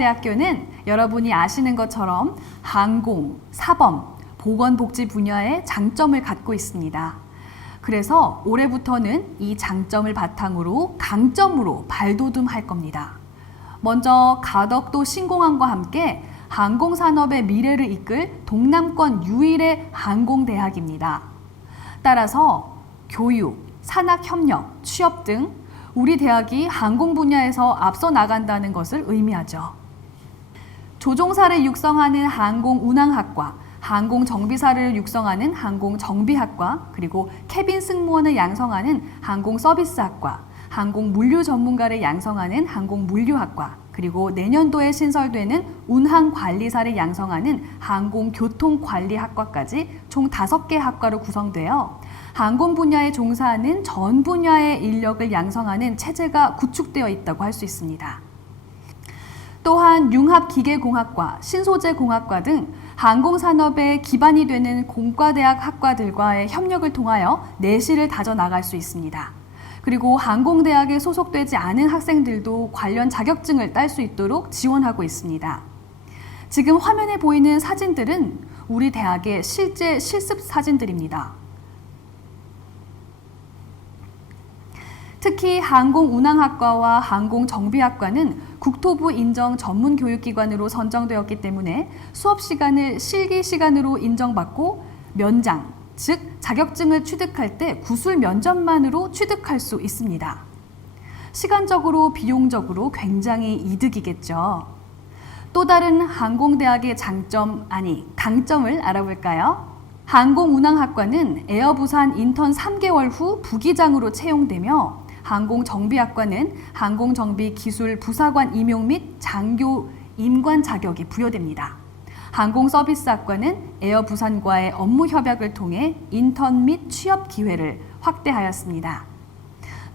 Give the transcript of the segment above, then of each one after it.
신라대학교는 여러분이 아시는 것처럼 항공, 사범, 보건복지 분야의 장점을 갖고 있습니다. 그래서 올해부터는 이 장점을 바탕으로 강점으로 발돋움할 겁니다. 먼저 가덕도 신공항과 함께 항공산업의 미래를 이끌 동남권 유일의 항공대학입니다. 따라서 교육, 산학협력, 취업 등 우리 대학이 항공 분야에서 앞서 나간다는 것을 의미하죠. 조종사를 육성하는 항공운항학과, 항공정비사를 육성하는 항공정비학과, 그리고 캐빈 승무원을 양성하는 항공서비스학과, 항공물류 전문가를 양성하는 항공물류학과, 그리고 내년도에 신설되는 운항관리사를 양성하는 항공교통관리학과까지 총 5개 학과로 구성되어 항공 분야에 종사하는 전 분야의 인력을 양성하는 체제가 구축되어 있다고 할 수 있습니다. 또한 융합기계공학과, 신소재공학과 등 항공산업의 기반이 되는 공과대학 학과들과의 협력을 통하여 내실을 다져나갈 수 있습니다. 그리고 항공대학에 소속되지 않은 학생들도 관련 자격증을 딸 수 있도록 지원하고 있습니다. 지금 화면에 보이는 사진들은 우리 대학의 실제 실습 사진들입니다. 특히 항공운항학과와 항공정비학과는 국토부 인정 전문교육기관으로 선정되었기 때문에 수업 시간을 실기 시간으로 인정받고 면장, 즉 자격증을 취득할 때 구술 면접만으로 취득할 수 있습니다. 시간적으로 비용적으로 굉장히 이득이겠죠. 또 다른 항공대학의 장점, 아니 강점을 알아볼까요? 항공운항학과는 에어부산 인턴 3개월 후 부기장으로 채용되며 항공정비학과는 항공정비 기술 부사관 임용 및 장교 임관 자격이 부여됩니다. 항공서비스학과는 에어부산과의 업무 협약을 통해 인턴 및 취업 기회를 확대하였습니다.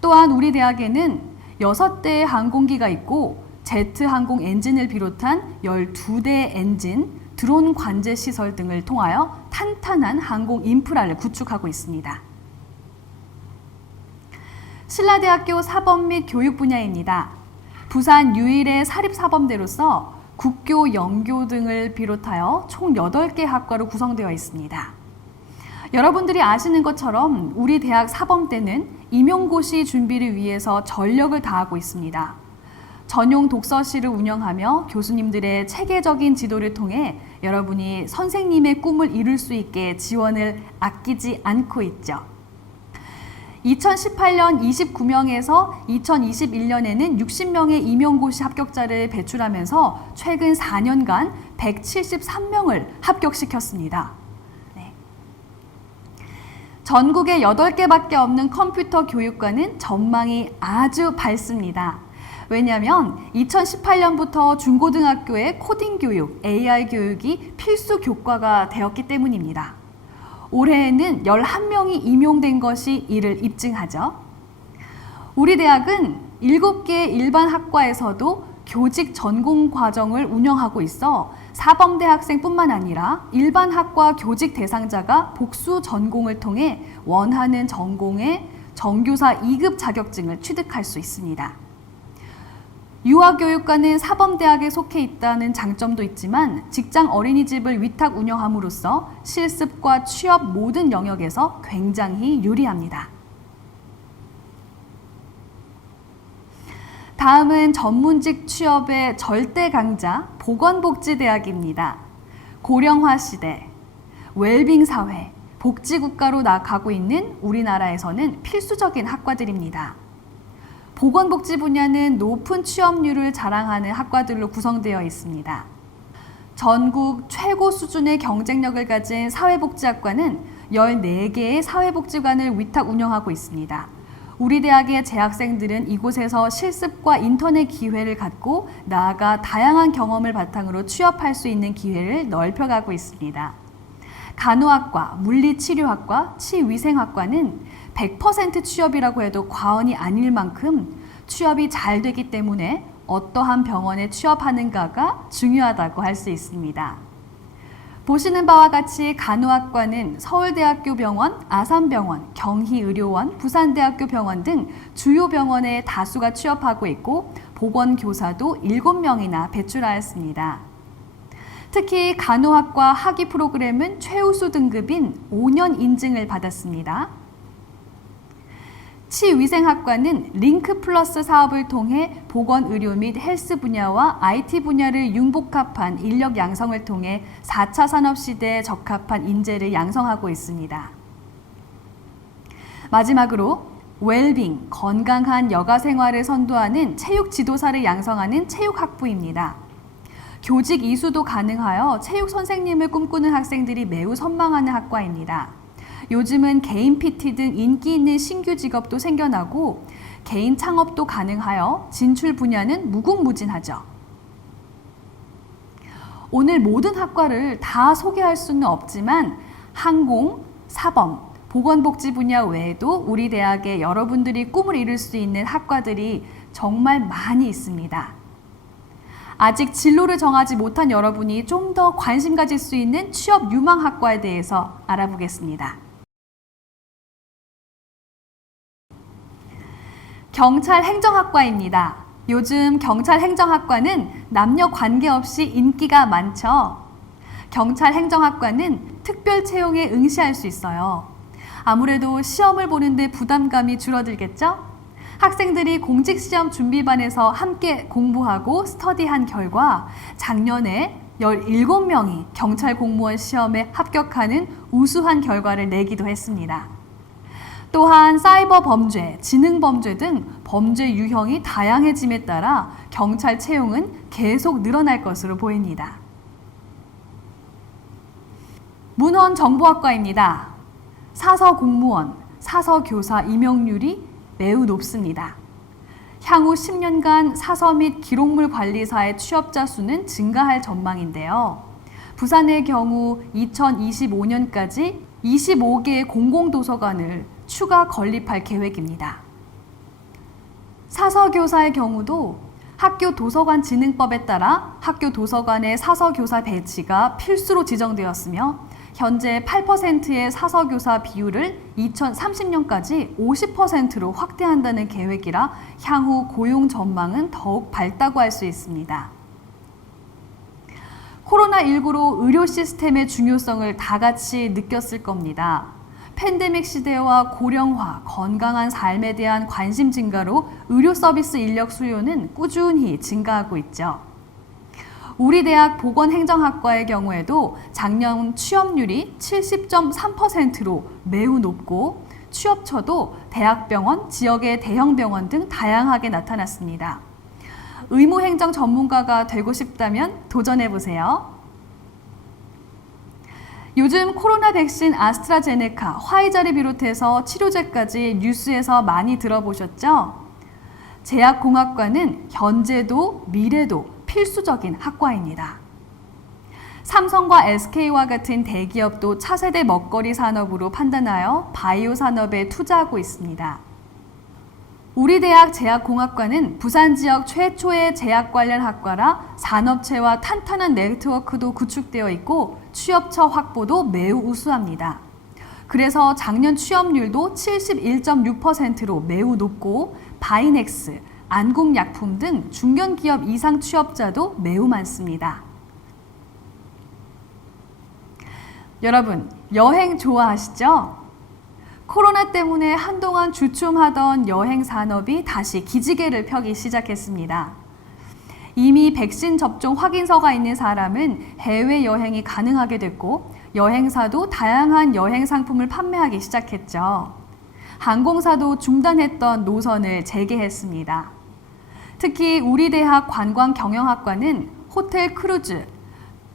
또한 우리 대학에는 6대의 항공기가 있고 제트 항공 엔진을 비롯한 12대의 엔진, 드론 관제 시설 등을 통하여 탄탄한 항공 인프라를 구축하고 있습니다. 신라대학교 사범 및 교육 분야입니다. 부산 유일의 사립사범대로서 국교, 영교 등을 비롯하여 총 8개 학과로 구성되어 있습니다. 여러분들이 아시는 것처럼 우리 대학 사범대는 임용고시 준비를 위해서 전력을 다하고 있습니다. 전용 독서실을 운영하며 교수님들의 체계적인 지도를 통해 여러분이 선생님의 꿈을 이룰 수 있게 지원을 아끼지 않고 있죠. 2018년 29명에서 2021년에는 60명의 임용고시 합격자를 배출하면서 최근 4년간 173명을 합격시켰습니다. 네. 전국에 8개밖에 없는 컴퓨터 교육과는 전망이 아주 밝습니다. 왜냐하면 2018년부터 중고등학교의 코딩 교육, AI 교육이 필수 교과가 되었기 때문입니다. 올해에는 11명이 임용된 것이 이를 입증하죠. 우리 대학은 7개 일반 학과에서도 교직 전공 과정을 운영하고 있어 사범대 학생뿐만 아니라 일반 학과 교직 대상자가 복수 전공을 통해 원하는 전공의 정교사 2급 자격증을 취득할 수 있습니다. 유아교육과는 사범대학에 속해 있다는 장점도 있지만 직장 어린이집을 위탁 운영함으로써 실습과 취업 모든 영역에서 굉장히 유리합니다. 다음은 전문직 취업의 절대 강자 보건복지대학입니다. 고령화 시대, 웰빙 사회, 복지국가로 나아가고 있는 우리나라에서는 필수적인 학과들입니다. 보건복지 분야는 높은 취업률을 자랑하는 학과들로 구성되어 있습니다. 전국 최고 수준의 경쟁력을 가진 사회복지학과는 14개의 사회복지관을 위탁 운영하고 있습니다. 우리 대학의 재학생들은 이곳에서 실습과 인턴의 기회를 갖고 나아가 다양한 경험을 바탕으로 취업할 수 있는 기회를 넓혀가고 있습니다. 간호학과, 물리치료학과, 치위생학과는 100% 취업이라고 해도 과언이 아닐 만큼 취업이 잘 되기 때문에 어떠한 병원에 취업하는가가 중요하다고 할 수 있습니다. 보시는 바와 같이 간호학과는 서울대학교 병원, 아산병원, 경희의료원, 부산대학교 병원 등 주요 병원에 다수가 취업하고 있고 보건교사도 7명이나 배출하였습니다. 특히 간호학과 학위 프로그램은 최우수 등급인 5년 인증을 받았습니다. 치위생학과는 링크 플러스 사업을 통해 보건의료 및 헬스 분야와 IT 분야를 융복합한 인력 양성을 통해 4차 산업시대에 적합한 인재를 양성하고 있습니다. 마지막으로 웰빙, 건강한 여가 생활을 선도하는 체육 지도사를 양성하는 체육학부입니다. 교직 이수도 가능하여 체육 선생님을 꿈꾸는 학생들이 매우 선망하는 학과입니다. 요즘은 개인 PT 등 인기 있는 신규 직업도 생겨나고 개인 창업도 가능하여 진출 분야는 무궁무진하죠. 오늘 모든 학과를 다 소개할 수는 없지만 항공, 사범, 보건복지 분야 외에도 우리 대학에 여러분들이 꿈을 이룰 수 있는 학과들이 정말 많이 있습니다. 아직 진로를 정하지 못한 여러분이 좀 더 관심 가질 수 있는 취업 유망 학과에 대해서 알아보겠습니다. 경찰행정학과입니다. 요즘 경찰행정학과는 남녀 관계없이 인기가 많죠. 경찰행정학과는 특별 채용에 응시할 수 있어요. 아무래도 시험을 보는데 부담감이 줄어들겠죠? 학생들이 공직시험 준비반에서 함께 공부하고 스터디한 결과 작년에 17명이 경찰 공무원 시험에 합격하는 우수한 결과를 내기도 했습니다. 또한 사이버 범죄, 지능 범죄 등 범죄 유형이 다양해짐에 따라 경찰 채용은 계속 늘어날 것으로 보입니다. 문헌정보학과입니다. 사서 공무원, 사서 교사 임용률이 매우 높습니다. 향후 10년간 사서 및 기록물 관리사의 취업자 수는 증가할 전망인데요. 부산의 경우 2025년까지 25개의 공공도서관을 추가 건립할 계획입니다. 사서교사의 경우도 학교 도서관 진흥법에 따라 학교 도서관의 사서교사 배치가 필수로 지정되었으며 현재 8%의 사서교사 비율을 2030년까지 50%로 확대한다는 계획이라 향후 고용 전망은 더욱 밝다고 할 수 있습니다. 코로나19로 의료 시스템의 중요성을 다 같이 느꼈을 겁니다. 팬데믹 시대와 고령화, 건강한 삶에 대한 관심 증가로 의료 서비스 인력 수요는 꾸준히 증가하고 있죠. 우리 대학 보건행정학과의 경우에도 작년 취업률이 70.3%로 매우 높고 취업처도 대학병원, 지역의 대형병원 등 다양하게 나타났습니다. 의무행정 전문가가 되고 싶다면 도전해보세요. 요즘 코로나 백신 아스트라제네카, 화이자를 비롯해서 치료제까지 뉴스에서 많이 들어보셨죠? 제약공학과는 현재도 미래도 필수적인 학과입니다. 삼성과 SK와 같은 대기업도 차세대 먹거리 산업으로 판단하여 바이오 산업에 투자하고 있습니다. 우리 대학 제약공학과는 부산 지역 최초의 제약 관련 학과라 산업체와 탄탄한 네트워크도 구축되어 있고 취업처 확보도 매우 우수합니다. 그래서 작년 취업률도 71.6%로 매우 높고 바이넥스, 안국약품 등 중견기업 이상 취업자도 매우 많습니다. 여러분, 여행 좋아하시죠? 코로나 때문에 한동안 주춤하던 여행 산업이 다시 기지개를 펴기 시작했습니다. 이미 백신 접종 확인서가 있는 사람은 해외여행이 가능하게 됐고 여행사도 다양한 여행 상품을 판매하기 시작했죠. 항공사도 중단했던 노선을 재개했습니다. 특히 우리 대학 관광경영학과는 호텔 크루즈,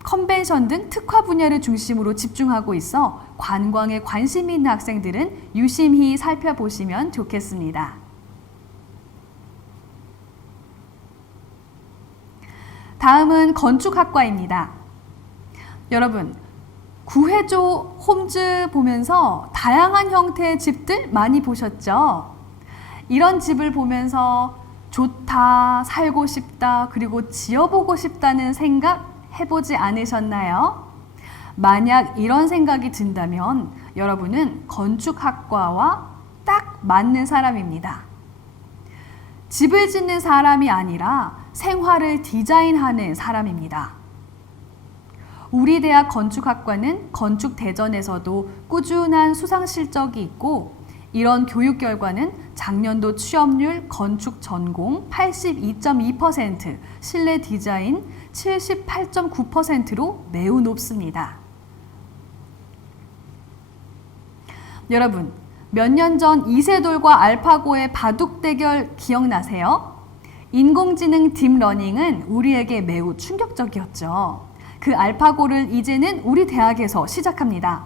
컨벤션 등 특화 분야를 중심으로 집중하고 있어 관광에 관심이 있는 학생들은 유심히 살펴보시면 좋겠습니다. 다음은 건축학과입니다. 여러분, 구해조 홈즈 보면서 다양한 형태의 집들 많이 보셨죠? 이런 집을 보면서 좋다, 살고 싶다, 그리고 지어보고 싶다는 생각 해보지 않으셨나요? 만약 이런 생각이 든다면 여러분은 건축학과와 딱 맞는 사람입니다. 집을 짓는 사람이 아니라 생활을 디자인하는 사람입니다. 우리 대학 건축학과는 건축대전에서도 꾸준한 수상 실적이 있고 이런 교육 결과는 작년도 취업률 건축 전공 82.2%, 실내 디자인 78.9%로 매우 높습니다. 여러분, 몇 년 전 이세돌과 알파고의 바둑 대결 기억나세요? 인공지능 딥러닝은 우리에게 매우 충격적이었죠. 그 알파고를 이제는 우리 대학에서 시작합니다.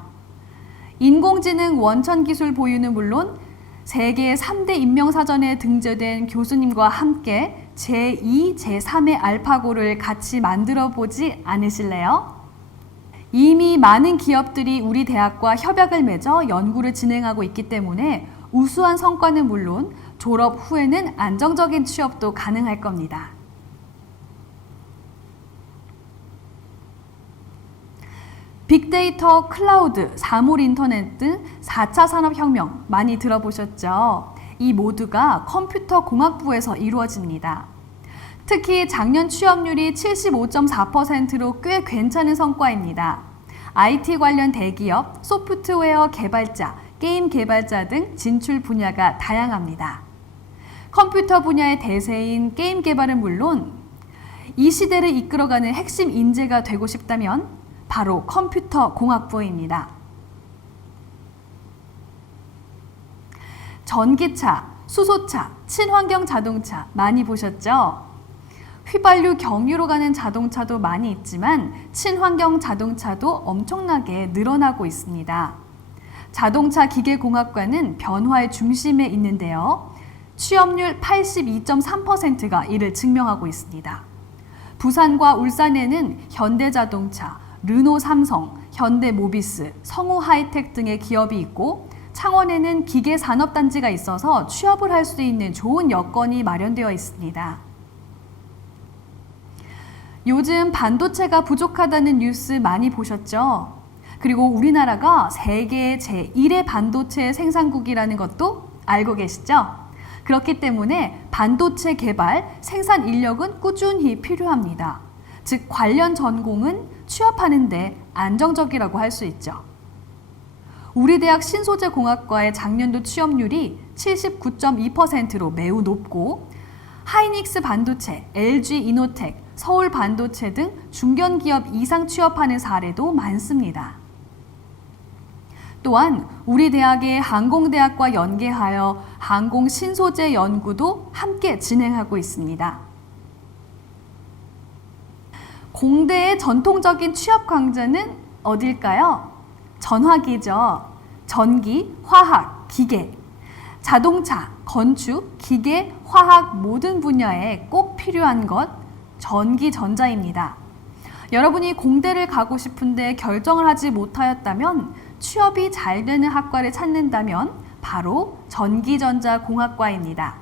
인공지능 원천기술 보유는 물론 세계 3대 인명사전에 등재된 교수님과 함께 제2, 제3의 알파고를 같이 만들어 보지 않으실래요? 이미 많은 기업들이 우리 대학과 협약을 맺어 연구를 진행하고 있기 때문에 우수한 성과는 물론 졸업 후에는 안정적인 취업도 가능할 겁니다. 빅데이터, 클라우드, 사물 인터넷 등 4차 산업혁명 많이 들어보셨죠? 이 모두가 컴퓨터 공학부에서 이루어집니다. 특히 작년 취업률이 75.4%로 꽤 괜찮은 성과입니다. IT 관련 대기업, 소프트웨어 개발자, 게임 개발자 등 진출 분야가 다양합니다. 컴퓨터 분야의 대세인 게임 개발은 물론 이 시대를 이끌어가는 핵심 인재가 되고 싶다면 바로 컴퓨터 공학부입니다. 전기차, 수소차, 친환경 자동차 많이 보셨죠? 휘발유 경유로 가는 자동차도 많이 있지만 친환경 자동차도 엄청나게 늘어나고 있습니다. 자동차 기계공학과는 변화의 중심에 있는데요. 취업률 82.3%가 이를 증명하고 있습니다. 부산과 울산에는 현대자동차, 르노삼성, 현대모비스, 성우하이텍 등의 기업이 있고 창원에는 기계산업단지가 있어서 취업을 할 수 있는 좋은 여건이 마련되어 있습니다. 요즘 반도체가 부족하다는 뉴스 많이 보셨죠? 그리고 우리나라가 세계 제1의 반도체 생산국이라는 것도 알고 계시죠? 그렇기 때문에 반도체 개발, 생산 인력은 꾸준히 필요합니다. 즉 관련 전공은 취업하는 데 안정적이라고 할 수 있죠. 우리 대학 신소재공학과의 작년도 취업률이 79.2%로 매우 높고 하이닉스 반도체, LG 이노텍, 서울 반도체 등 중견기업 이상 취업하는 사례도 많습니다. 또한 우리 대학의 항공대학과 연계하여 항공신소재 연구도 함께 진행하고 있습니다. 공대의 전통적인 취업 강좌는 어딜까요? 전화기죠. 전기, 화학, 기계, 자동차, 건축, 기계, 화학 모든 분야에 꼭 필요한 것 전기, 전자입니다. 여러분이 공대를 가고 싶은데 결정을 하지 못하였다면 취업이 잘 되는 학과를 찾는다면 바로 전기전자공학과입니다.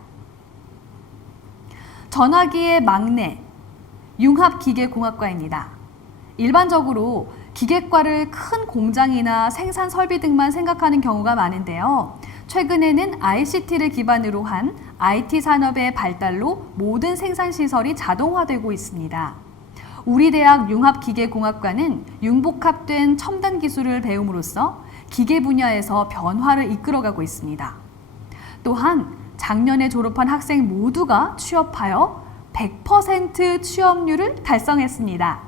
전화기의 막내 융합기계공학과입니다. 일반적으로 기계과를 큰 공장이나 생산 설비 등만 생각하는 경우가 많은데요. 최근에는 ICT를 기반으로 한 IT 산업의 발달로 모든 생산시설이 자동화되고 있습니다. 우리 대학 융합기계공학과는 융복합된 첨단 기술을 배움으로써 기계 분야에서 변화를 이끌어가고 있습니다. 또한 작년에 졸업한 학생 모두가 취업하여 100% 취업률을 달성했습니다.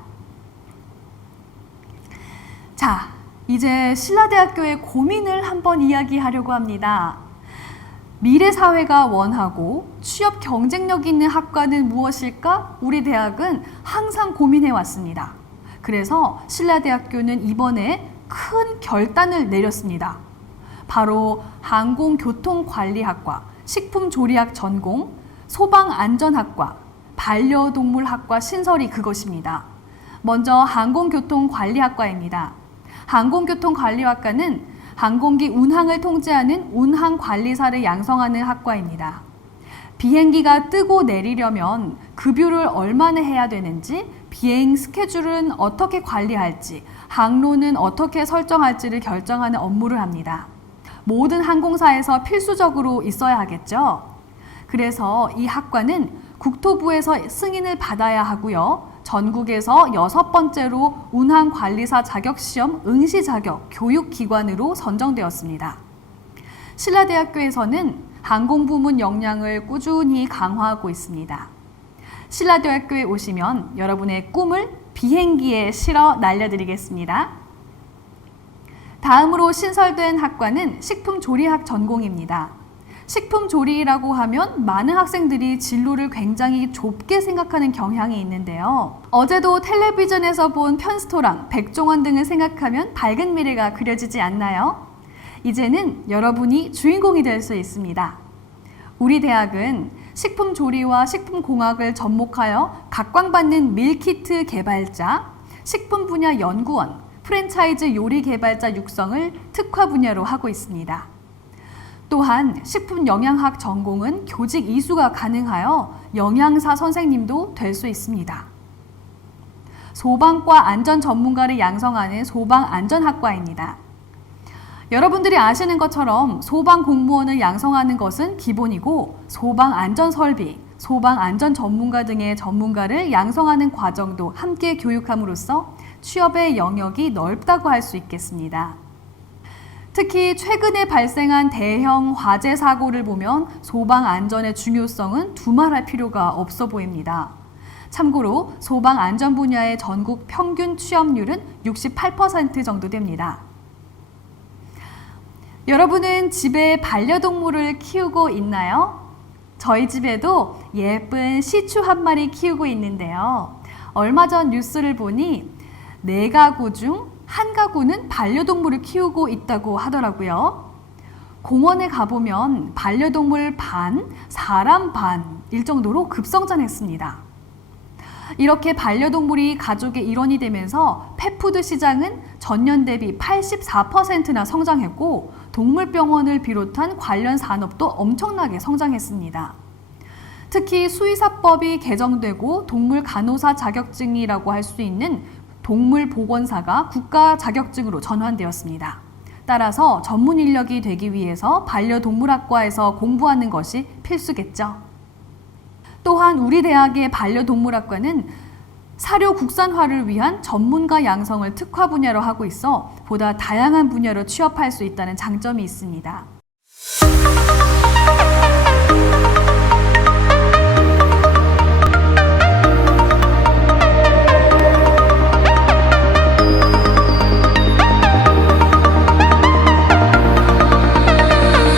자, 이제 신라대학교의 고민을 한번 이야기하려고 합니다. 미래 사회가 원하고 취업 경쟁력 있는 학과는 무엇일까? 우리 대학은 항상 고민해 왔습니다. 그래서 신라대학교는 이번에 큰 결단을 내렸습니다. 바로 항공교통관리학과, 식품조리학 전공, 소방안전학과, 반려동물학과 신설이 그것입니다. 먼저 항공교통관리학과입니다. 항공교통관리학과는 항공기 운항을 통제하는 운항관리사를 양성하는 학과입니다. 비행기가 뜨고 내리려면 급유를 얼마나 해야 되는지, 비행 스케줄은 어떻게 관리할지, 항로는 어떻게 설정할지를 결정하는 업무를 합니다. 모든 항공사에서 필수적으로 있어야 하겠죠. 그래서 이 학과는 국토부에서 승인을 받아야 하고요. 전국에서 6번째로 운항관리사 자격시험 응시 자격 교육기관으로 선정되었습니다. 신라대학교에서는 항공부문 역량을 꾸준히 강화하고 있습니다. 신라대학교에 오시면 여러분의 꿈을 비행기에 실어 날려드리겠습니다. 다음으로 신설된 학과는 식품조리학 전공입니다. 식품조리라고 하면 많은 학생들이 진로를 굉장히 좁게 생각하는 경향이 있는데요. 어제도 텔레비전에서 본 편스토랑, 백종원 등을 생각하면 밝은 미래가 그려지지 않나요? 이제는 여러분이 주인공이 될 수 있습니다. 우리 대학은 식품조리와 식품공학을 접목하여 각광받는 밀키트 개발자, 식품 분야 연구원, 프랜차이즈 요리 개발자 육성을 특화 분야로 하고 있습니다. 또한 식품영양학 전공은 교직 이수가 가능하여 영양사 선생님도 될 수 있습니다. 소방과 안전 전문가를 양성하는 소방안전학과입니다. 여러분들이 아시는 것처럼 소방 공무원을 양성하는 것은 기본이고 소방안전설비, 소방안전 전문가 등의 전문가를 양성하는 과정도 함께 교육함으로써 취업의 영역이 넓다고 할 수 있겠습니다. 특히 최근에 발생한 대형 화재 사고를 보면 소방안전의 중요성은 두말할 필요가 없어 보입니다. 참고로 소방안전 분야의 전국 평균 취업률은 68% 정도 됩니다. 여러분은 집에 반려동물을 키우고 있나요? 저희 집에도 예쁜 시추 한 마리 키우고 있는데요. 얼마 전 뉴스를 보니 4가구 중 1가구는 반려동물을 키우고 있다고 하더라고요. 공원에 가보면 반려동물 반, 사람 반일 정도로 급성장했습니다. 이렇게 반려동물이 가족의 일원이 되면서 펫푸드 시장은 전년 대비 84%나 성장했고 동물병원을 비롯한 관련 산업도 엄청나게 성장했습니다. 특히 수의사법이 개정되고 동물 간호사 자격증이라고 할 수 있는 동물보건사가 국가 자격증으로 전환되었습니다. 따라서 전문 인력이 되기 위해서 반려동물학과에서 공부하는 것이 필수겠죠. 또한 우리 대학의 반려동물학과는 사료 국산화를 위한 전문가 양성을 특화 분야로 하고 있어 보다 다양한 분야로 취업할 수 있다는 장점이 있습니다.